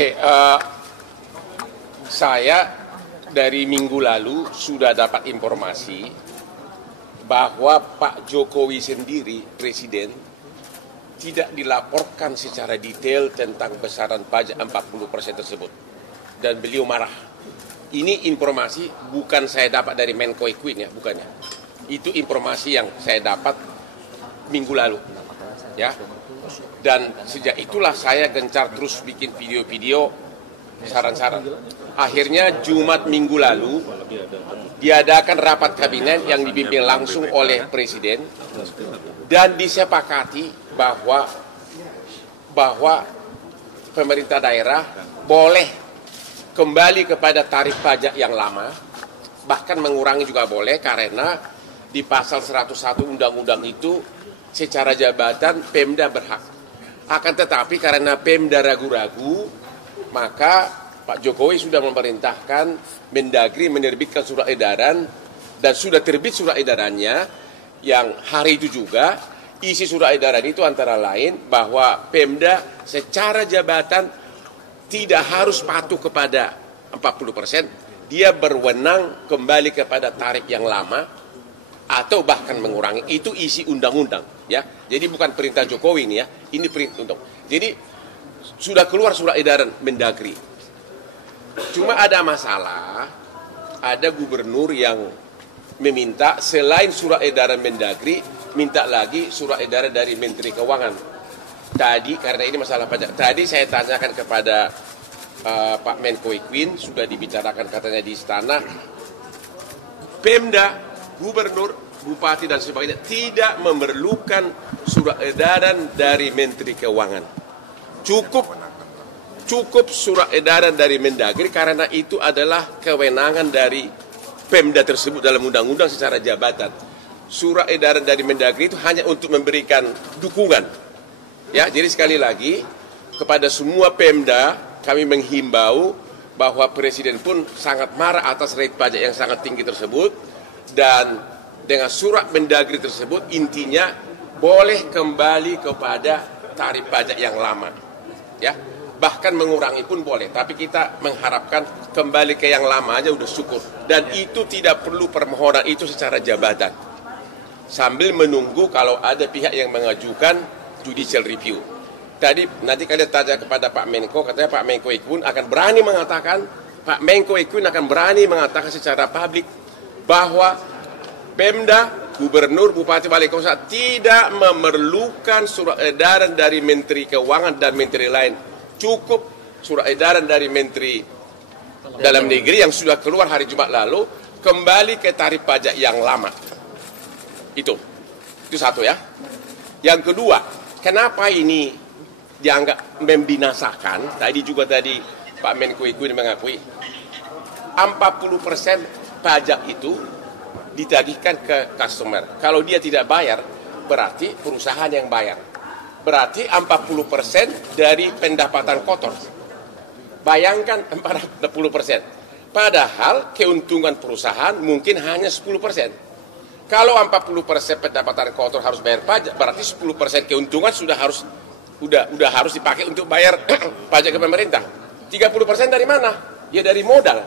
Oke, saya dari minggu lalu sudah dapat informasi bahwa Pak Jokowi sendiri, Presiden, tidak dilaporkan secara detail tentang besaran pajak 40% tersebut. Dan beliau marah. Ini informasi bukan saya dapat dari Menko Equine, ya, bukannya. Itu informasi yang saya dapat minggu lalu. Ya. Dan sejak itulah saya gencar terus bikin video-video saran-saran. Akhirnya Jumat minggu lalu diadakan rapat kabinet yang dipimpin langsung oleh Presiden dan disepakati bahwa pemerintah daerah boleh kembali kepada tarif pajak yang lama, bahkan mengurangi juga boleh karena di pasal 101 undang-undang itu secara jabatan Pemda berhak. Akan tetapi karena Pemda ragu-ragu, maka Pak Jokowi sudah memerintahkan Mendagri menerbitkan surat edaran dan sudah terbit surat edarannya yang hari itu juga isi surat edaran itu antara lain bahwa Pemda secara jabatan tidak harus patuh kepada 40%, dia berwenang kembali kepada tarif yang lama atau bahkan mengurangi. Itu isi undang-undang, ya. Jadi bukan perintah Jokowi ini, ya. Ini perintah undang. Jadi sudah keluar surat edaran Mendagri. Cuma ada masalah, ada gubernur yang meminta selain surat edaran Mendagri, minta lagi surat edaran dari Menteri Keuangan. Tadi karena ini masalah pajak, tadi saya tanyakan kepada Pak Menko Equine, sudah dibicarakan katanya di istana, Pemda, gubernur, bupati dan sebagainya tidak memerlukan surat edaran dari Menteri Keuangan. Cukup surat edaran dari Mendagri karena itu adalah kewenangan dari Pemda tersebut dalam undang-undang secara jabatan. Surat edaran dari Mendagri itu hanya untuk memberikan dukungan. Ya, jadi sekali lagi kepada semua Pemda kami menghimbau bahwa Presiden pun sangat marah atas rate pajak yang sangat tinggi tersebut dan dengan surat Mendagri tersebut intinya boleh kembali kepada tarif pajak yang lama. Ya. Bahkan mengurangi pun boleh, tapi kita mengharapkan kembali ke yang lama aja udah syukur. Dan itu tidak perlu permohonan itu secara jabatan. Sambil menunggu kalau ada pihak yang mengajukan judicial review. Tadi nanti kalian tanya kepada Pak Menko, katanya Pak Menko Equine akan berani mengatakan secara publik bahwa Pemda, gubernur, bupati, wali kota tidak memerlukan surat edaran dari Menteri Keuangan dan menteri lain. Cukup surat edaran dari Menteri Dalam Negeri yang sudah keluar hari Jumat lalu kembali ke tarif pajak yang lama. Itu satu, ya. Yang kedua, kenapa ini dianggap membinasakan? Tadi Pak Menko Equine mengakui 40% pajak itu ditagihkan ke customer. Kalau dia tidak bayar, berarti perusahaan yang bayar. Berarti 40% dari pendapatan kotor. Bayangkan 40%. Padahal keuntungan perusahaan mungkin hanya 10%. Kalau 40% pendapatan kotor harus bayar pajak, berarti 10% keuntungan sudah harus dipakai untuk bayar pajak ke pemerintah. 30% dari mana? Ya dari modal.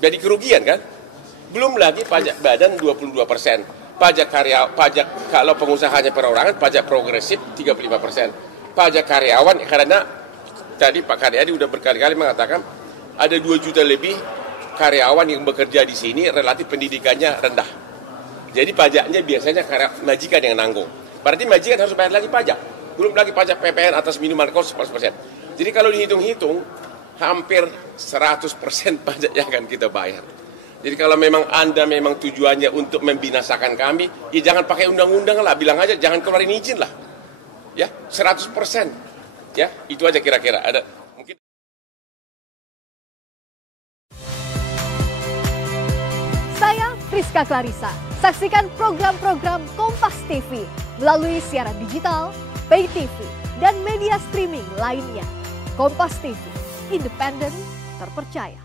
Jadi kerugian kan? Belum lagi pajak badan 22%. Pajak kalau pengusahanya perorangan, pajak progresif 35%. Pajak karyawan, karena tadi Pak Karyadi sudah berkali-kali mengatakan ada 2 juta lebih karyawan yang bekerja di sini relatif pendidikannya rendah. Jadi pajaknya biasanya majikan yang nanggung. Berarti majikan harus bayar lagi pajak. Belum lagi pajak PPN atas minuman kos 10%. Jadi kalau dihitung-hitung, hampir 100% pajak yang akan kita bayar. Jadi kalau memang Anda memang tujuannya untuk membinasakan kami, ya jangan pakai undang-undang lah, bilang aja jangan keluarin izin lah. Ya, 100%. Ya, itu aja kira-kira. Ada mungkin. Saya Friska Clarissa. Saksikan program-program Kompas TV melalui siaran digital, pay TV, dan media streaming lainnya. Kompas TV, independen, terpercaya.